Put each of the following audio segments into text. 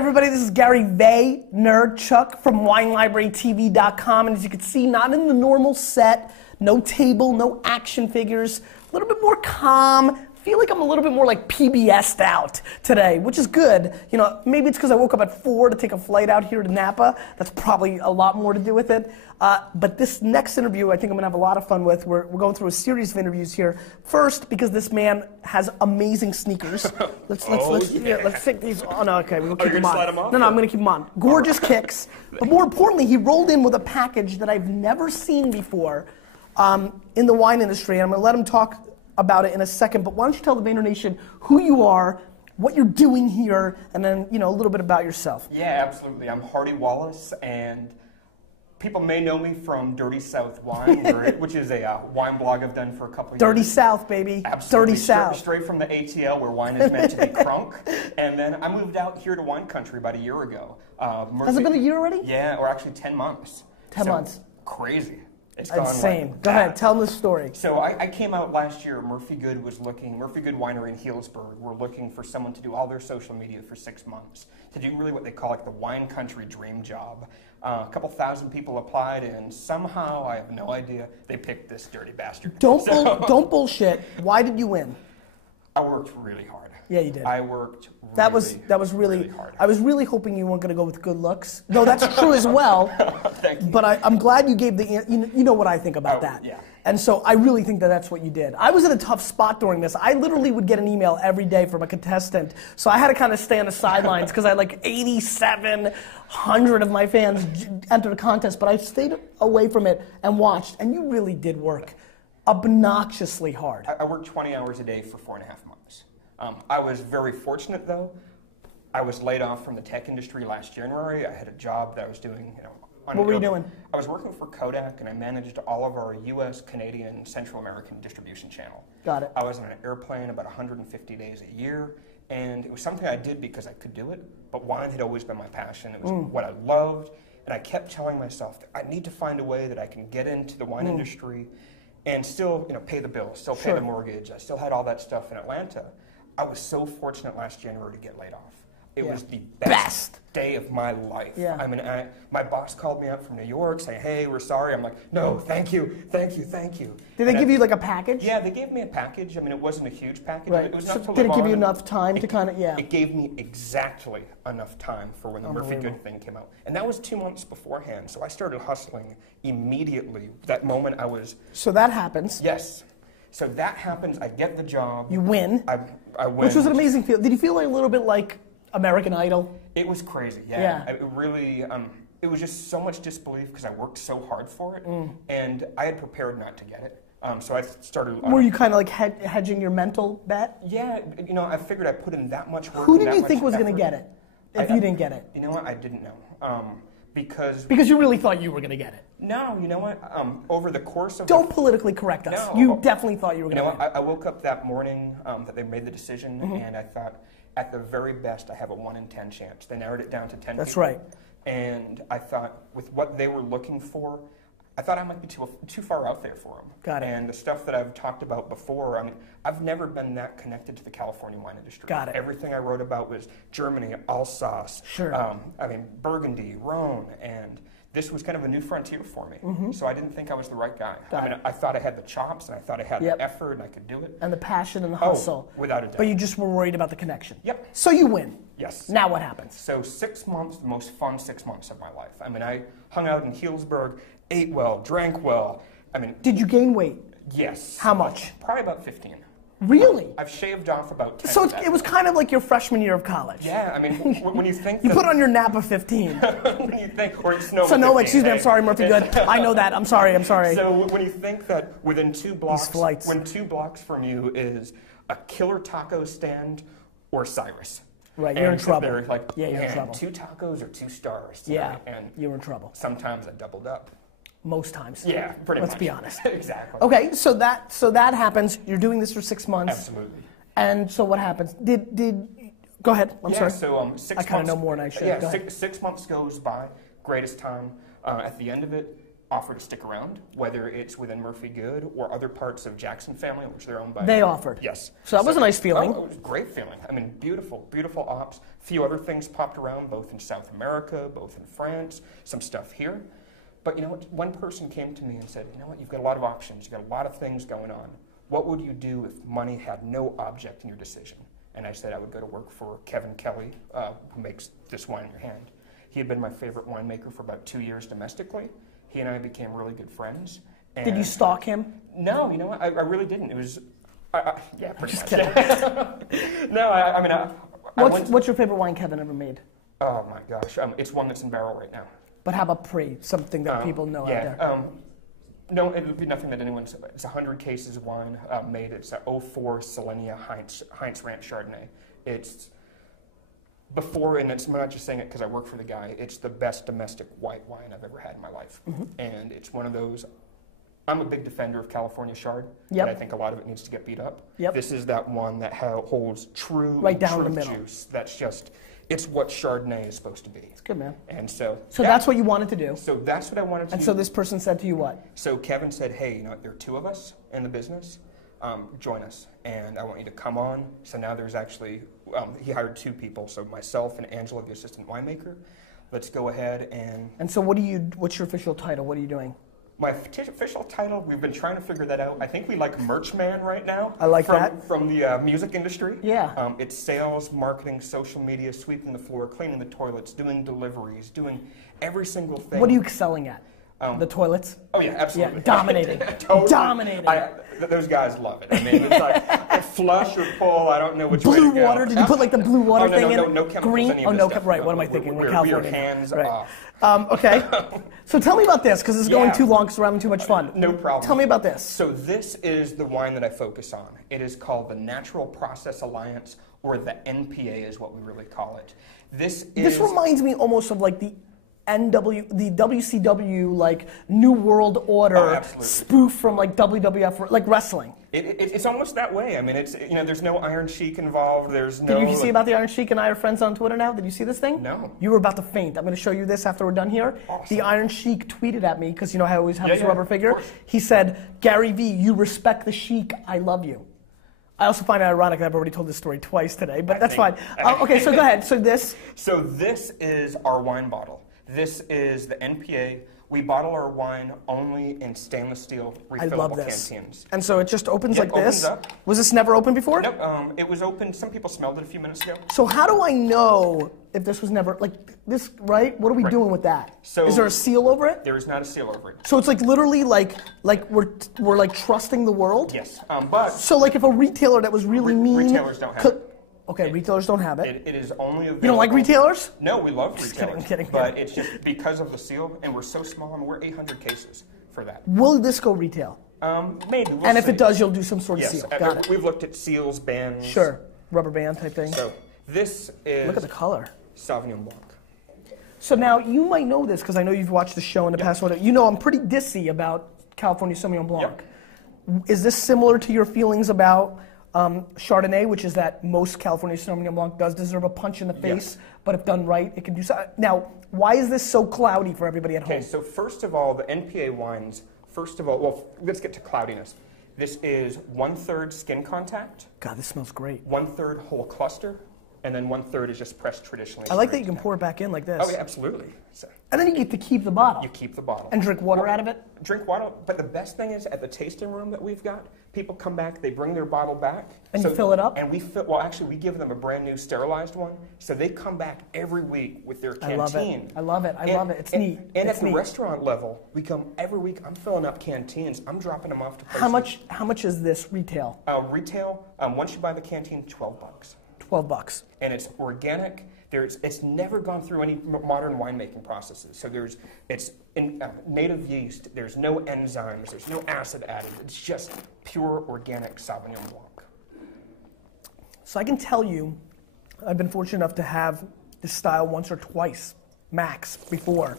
everybody, this is Gary Vaynerchuk from WineLibraryTV.com, and as you can see, not in the normal set, no table, no action figures, a little bit more calm. I feel like I'm a little bit more like PBS'd out today, which is good. You know, maybe it's because I woke up at 4 to take a flight out here to Napa. That's probably a lot more to do with it. But this next interview, I think I'm gonna have a lot of fun with. We're going through a series of interviews here. First, because this man has amazing sneakers. Let's take these. Oh no, okay, we'll keep them on. Slide them off? No, I'm gonna keep them on. Gorgeous kicks. But more importantly, he rolled in with a package that I've never seen before in the wine industry. And I'm gonna let him talk about it in a second, but why don't you tell the Vayner Nation who you are, what you're doing here, and then a little bit about yourself. Yeah, absolutely. I'm Hardy Wallace, and people may know me from Dirty South Wine, which is a wine blog I've done for a couple of years. Dirty South, baby. Absolutely. Dirty South. Straight from the ATL, where wine is meant to be crunk. And then I moved out here to wine country about a year ago. Has it been a year already? Yeah, or actually 10 months. 10 months. Crazy. It's insane. Like Go ahead, tell them the story. So I came out last year. Murphy-Goode Winery in Healdsburg were looking for someone to do all their social media for 6 months, to do really what they call like the wine country dream job. A couple thousand people applied, and somehow, I have no idea, they picked this dirty bastard. Don't bullshit. Why did you win? I worked really hard. Yeah, you did. I worked really hard. I was really hoping you weren't going to go with good looks. No, that's true as well. Thank you. But I'm glad you gave you know what I think about that. Yeah. And so I really think that that's what you did. I was in a tough spot during this. I literally would get an email every day from a contestant. So I had to kind of stay on the sidelines because I had like 8,700 of my fans enter the contest. But I stayed away from it and watched. And you really did work obnoxiously hard. I worked 20 hours a day for 4.5 months. I was very fortunate though. I was laid off from the tech industry last January. I had a job that I was doing, What were you doing? I was working for Kodak, and I managed all of our U.S., Canadian, Central American distribution channel. Got it. I was on an airplane about 150 days a year, and it was something I did because I could do it, but wine had always been my passion. It was what I loved, and I kept telling myself that I need to find a way that I can get into the wine industry and still pay the bills, still pay the mortgage. I still had all that stuff in Atlanta. I was so fortunate last January to get laid off. It was the best day of my life. Yeah. I mean, my boss called me up from New York saying, hey, we're sorry. I'm like, no, thank you, thank you, thank you. Did they give you like a package? Yeah, they gave me a package. I mean, it wasn't a huge package. Right. It was So did it give you enough time to kind of, It gave me exactly enough time for when the Murphy-Goode thing came out. And that was 2 months beforehand. So I started hustling immediately. That moment I was... So that happens. Yes. So that happens. I get the job. You win. I win. Which was an amazing feel. Did you feel like a little bit like American Idol? It was crazy, yeah. It really, it was just so much disbelief because I worked so hard for it, and I had prepared not to get it. So I started... Were you kind of like hedging your mental bet? Yeah, I figured I put in that much work. Who did you think was going to get it, if you didn't get it? You know what, I didn't know. Because you really thought you were going to get it. No, you know what, over the course of... Don't politically correct us. No, you definitely thought you were going to get it. I woke up that morning that they made the decision, and I thought, at the very best, I have a 1 in 10 chance. They narrowed it down to 10 That's people. right. And I thought, with what they were looking for, I thought I might be too far out there for them. Got it. And the stuff that I've talked about before, I mean, I've never been that connected to the California wine industry. Got it. Everything I wrote about was Germany, Alsace, Burgundy, Rhone, and this was kind of a new frontier for me. So I didn't think I was the right guy. I thought I had the chops, and I thought I had the effort, and I could do it. And the passion and the hustle. Oh, without a doubt. But you just were worried about the connection. Yep. So you win. Yes. Now what happens? So 6 months, the most fun 6 months of my life. I mean, I hung out in Healdsburg, ate well, drank well. I mean... Did you gain weight? Yes. How much? Probably about 15. Really? I've shaved off about 10. So it was kind of like your freshman year of college. Yeah, I mean, when you think... You put on your Napa 15. When you think... Or Sonoma 15, excuse me, hey. I'm sorry, Murphy-Goode. I know that, I'm sorry. So when you think that within 2 blocks... When 2 blocks from you is a killer taco stand or Cyrus. Right, you're in trouble. There, like, you're in trouble. 2 tacos or 2 stars. Yeah, and you're in trouble. Sometimes I doubled up. Most times. Yeah, pretty much. Let's be honest. Exactly. Okay, so that happens. You're doing this for 6 months. Absolutely. And so what happens? Go ahead. I'm sorry. So 6 months. I kind of know more than I should. Yeah, 6 months goes by. Greatest time. At the end of it, offer to stick around, whether it's within Murphy-Goode or other parts of Jackson family, which they're owned by. They offered. Yes. So that was a nice feeling. Oh, it was a great feeling. I mean, beautiful, beautiful ops. A few other things popped around, both in South America, both in France, some stuff here. But you know what? One person came to me and said, you know what? You've got a lot of options. You've got a lot of things going on. What would you do if money had no object in your decision? And I said I would go to work for Kevin Kelly, who makes this wine in your hand. He had been my favorite winemaker for about 2 years domestically. He and I became really good friends. And did you stalk him? No, you know what? I really didn't. It was, yeah, pretty Just much. kidding. No, I mean, what's your favorite wine Kevin ever made? Oh my gosh, it's one that's in barrel right now. But how about Pre? Something that people know out there. No, it would be nothing that anyone's. It's 100 cases of wine made. It's a 04 Selenia Heinz Ranch Chardonnay. It's before, and I'm not just saying it because I work for the guy, it's the best domestic white wine I've ever had in my life. And it's one of those, I'm a big defender of California Chard, and I think a lot of it needs to get beat up. This is that one that holds true right down the middle juice. That's just, it's what Chardonnay is supposed to be. It's good, man. And so that's what you wanted to do. So that's what I wanted to do. And so this person said to you what? So Kevin said, hey, you know, there are two of us in the business. Join us, and I want you to come on. So now there's actually, he hired two people, so myself and Angela, the assistant winemaker. Let's go ahead and... And so what's your official title? What are you doing? My official title, we've been trying to figure that out. I think we like merch man right now. I like that. From the music industry. Yeah. It's sales, marketing, social media, sweeping the floor, cleaning the toilets, doing deliveries, doing every single thing. What are you excelling at? The toilets? Oh yeah, absolutely. Yeah, dominating. Totally. Dominating. Those guys love it. I mean, it's like flush or pull. I don't know which way to go. Blue water. Did you put like the blue water thing in? No chemicals. Green? Any of this stuff. Right. What am I thinking? We're California. hands right. off. Okay. So tell me about this, because this is going too long because we're having too much fun. No problem. Tell me about this. So this is the wine that I focus on. It is called the Natural Process Alliance, or the NPA is what we really call it. This reminds me almost of like the WCW, like New World Order spoof from like WWF, like wrestling. It's almost that way. I mean, it's, you know, there's no Iron Sheik involved. There's no. Did you see about the Iron Sheik and I are friends on Twitter now? Did you see this thing? No. You were about to faint. I'm going to show you this after we're done here. Awesome. The Iron Sheik tweeted at me because you know how I always have this rubber figure. He said, "Gary V, you respect the Sheik. I love you." I also find it ironic that I've already told this story twice today, but that's fine. Okay, so go ahead. So this. So this is our wine bottle. This is the NPA. We bottle our wine only in stainless steel refillable canteens. And so it just opens like this? Opens up. Was this never open before? Nope, it was open. Some people smelled it a few minutes ago. So how do I know if this was never, like this, right? What are we doing with that? So is there a seal over it? There is not a seal over it. So it's like literally like we're like trusting the world? Yes, but. So like if a retailer that was really mean. Retailers don't have it. Okay, retailers don't have it. It is only available. You don't like retailers? No, we love retailers. I'm kidding. But it's just because of the seal, and we're so small, I mean, we're 800 cases for that. Will this go retail? Maybe. We'll and see. if it does, you'll do some sort of seal. Got it. We've looked at seals, bands. Sure, rubber band type thing. So this is. Look at the color. Sauvignon Blanc. So now you might know this because I know you've watched the show in the past. You know I'm pretty dissy about California Sauvignon Blanc. Is this similar to your feelings about Chardonnay, which is that most California Sauvignon Blanc does deserve a punch in the face, but if done right, it can do so. Now, why is this so cloudy for everybody at home? Okay, so first of all, the NPA wines, well, let's get to cloudiness. This is 1/3 skin contact. God, this smells great. 1/3 whole cluster, and then 1/3 is just pressed traditionally. I like that you can pour it back in like this. Oh, yeah, absolutely. So, and then you get to keep the bottle. You keep the bottle. And drink water out of it? Drink water, but the best thing is at the tasting room that we've got, people come back, they bring their bottle back. And you fill it up? And we give them a brand new sterilized one. So they come back every week with their canteen. I love it. It's neat. And at the restaurant level, we come every week, I'm filling up canteens. I'm dropping them off to places. How much is this retail? Retail, once you buy the canteen, $12. $12. And it's organic. It's never gone through any modern winemaking processes. So it's native yeast. There's no enzymes. There's no acid added. It's just pure organic Sauvignon Blanc. So I can tell you, I've been fortunate enough to have this style once or twice, max, before.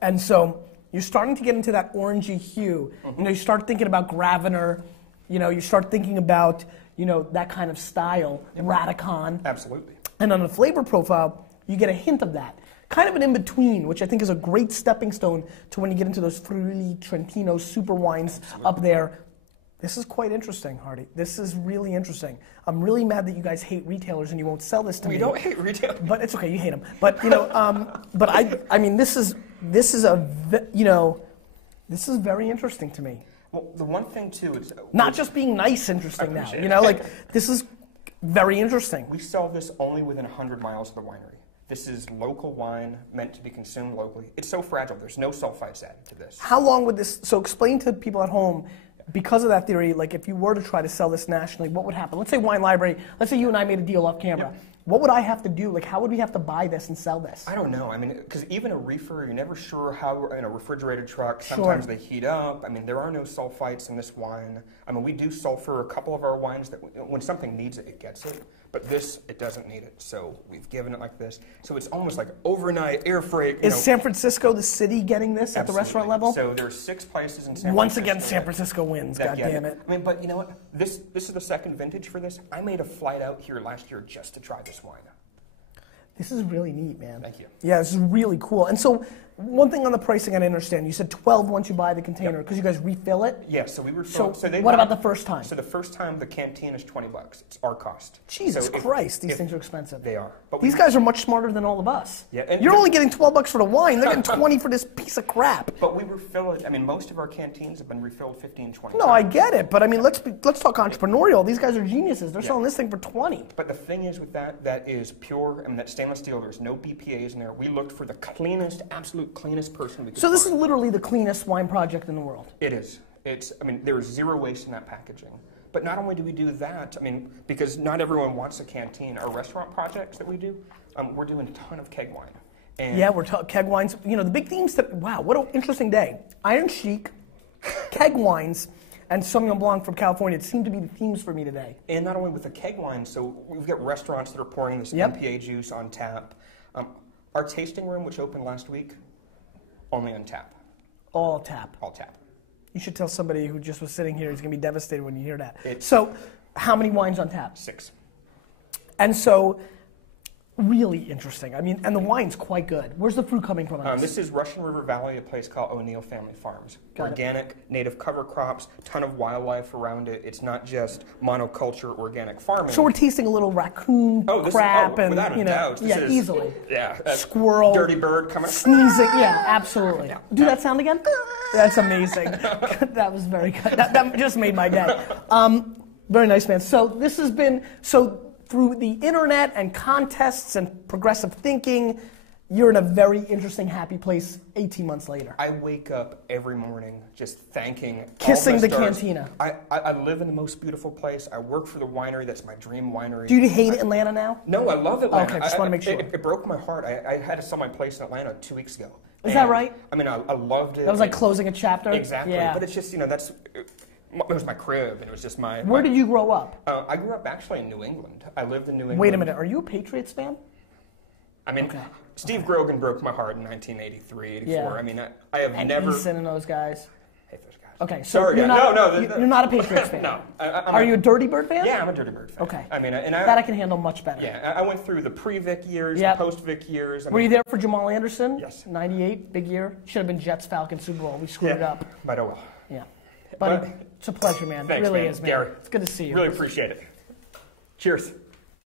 And so you're starting to get into that orangey hue. You know, you start thinking about Graviner. You know, you start thinking about, that kind of style, Radicon. Absolutely. And on the flavor profile, you get a hint of that. kind of an in-between, which I think is a great stepping stone to when you get into those Friuli, Trentino super wines up there. This is quite interesting, Hardy. This is really interesting. I'm really mad that you guys hate retailers and you won't sell this to me. We don't hate retailers. But it's okay, you hate them. But, you know, but I mean, this is very interesting to me. Well, the one thing too is not just being nice interesting now. You know, like this is very interesting. We sell this only within 100 miles of the winery. This is local wine meant to be consumed locally. It's so fragile. There's no sulfites added to this. How long would this? So explain to people at home. Because of that theory, like if you were to try to sell this nationally, what would happen? Let's say Wine Library. Let's say you and I made a deal off camera. Yep. What would I have to do? Like, how would we have to buy this and sell this? I don't know. I mean, because even a reefer, you're never sure how, in a refrigerated truck, sometimes they heat up. I mean, there are no sulfites in this wine. I mean, we do sulfur a couple of our wines that when something needs it, it gets it. But this, it doesn't need it. So we've given it like this. So it's almost like overnight air freight. Is San Francisco the city getting this at the restaurant level? So there's 6 places in San Francisco. Once again, San Francisco wins. God damn it. I mean, but you know what? This is the second vintage for this. I made a flight out here last year just to try this wine. This is really neat, man. Thank you. Yeah, this is really cool. And so, one thing on the pricing I didn't understand. You said 12 once you buy the container because you guys refill it? Yeah, so we refill it. So what about the first time? So the first time, the canteen is $20. It's our cost. Jesus Christ, these things are expensive. They are. But these guys are much smarter than all of us. Yeah, and you're only getting $12 for the wine. They're getting 20 for this piece of crap. But we refill it. I mean, most of our canteens have been refilled 15, 20 No, times. I get it. But I mean, let's talk entrepreneurial. These guys are geniuses. They're selling this thing for 20. But the thing is with that is pure. I mean, that stainless steel. There's no BPAs in there. We looked for the cleanest, absolute cleanest person we could So this find. is literally the cleanest wine project in the world. It is. I mean, there's zero waste in that packaging. But not only do we do that, I mean, because not everyone wants a canteen. Our restaurant projects that we do, we're doing a ton of keg wine. And yeah, we're keg wines. You know, the big themes that, wow, what an interesting day. Iron Chic, keg wines, and Sauvignon Blanc from California. It seemed to be the themes for me today. And not only with the keg wine, so we've got restaurants that are pouring this MPA juice on tap. Our tasting room, which opened last week, only on tap. All tap. All tap. You should tell somebody who just was sitting here, he's going to be devastated when you hear that. So, how many wines on tap? 6. And so, really interesting. I mean, and the wine's quite good. Where's the fruit coming from? This is Russian River Valley, a place called O'Neill Family Farms. Organic, native cover crops, ton of wildlife around it. It's not just monoculture organic farming. So we're tasting a little raccoon crap and, without a doubt. Yeah, easily. Yeah. Squirrel. Dirty bird coming. Sneezing. Yeah, absolutely. Do that sound again? That's amazing. That was very good. That just made my day. Very nice, man. So this has been, through the internet and contests and progressive thinking, you're in a very interesting, happy place 18 months later. I wake up every morning just thanking Kissing all the stars. cantina. I live in the most beautiful place. I work for the winery. That's my dream winery. Do you hate Atlanta now? No, I love Atlanta. Okay, just want to make sure. It broke my heart. I had to sell my place in Atlanta 2 weeks ago. Is that right? I mean, I loved it. That was like closing a chapter? Exactly. Yeah. But it's just, it was my crib, and it was just my... Where did you grow up? I grew up actually in New England. I lived in New England. Wait a minute, are you a Patriots fan? I mean, Steve Grogan broke my heart in 1983, 84. Yeah. I mean, I have never... Eason and those guys. Hate those guys. Okay, so sorry, you're not a Patriots fan? No. Are you a Dirty Bird fan? Yeah, I'm a Dirty Bird fan. Okay. I mean, that I can handle much better. Yeah, I went through the pre-Vic years, the post-Vic years. Were you there for Jamal Anderson? Yes. 98, big year. Should have been Jets, Falcons, Super Bowl. We screwed it up. But oh well. Yeah. Buddy, it's a pleasure, man. Thanks, it really man. is, man. Gary, it's good to see you. Really appreciate it. Cheers.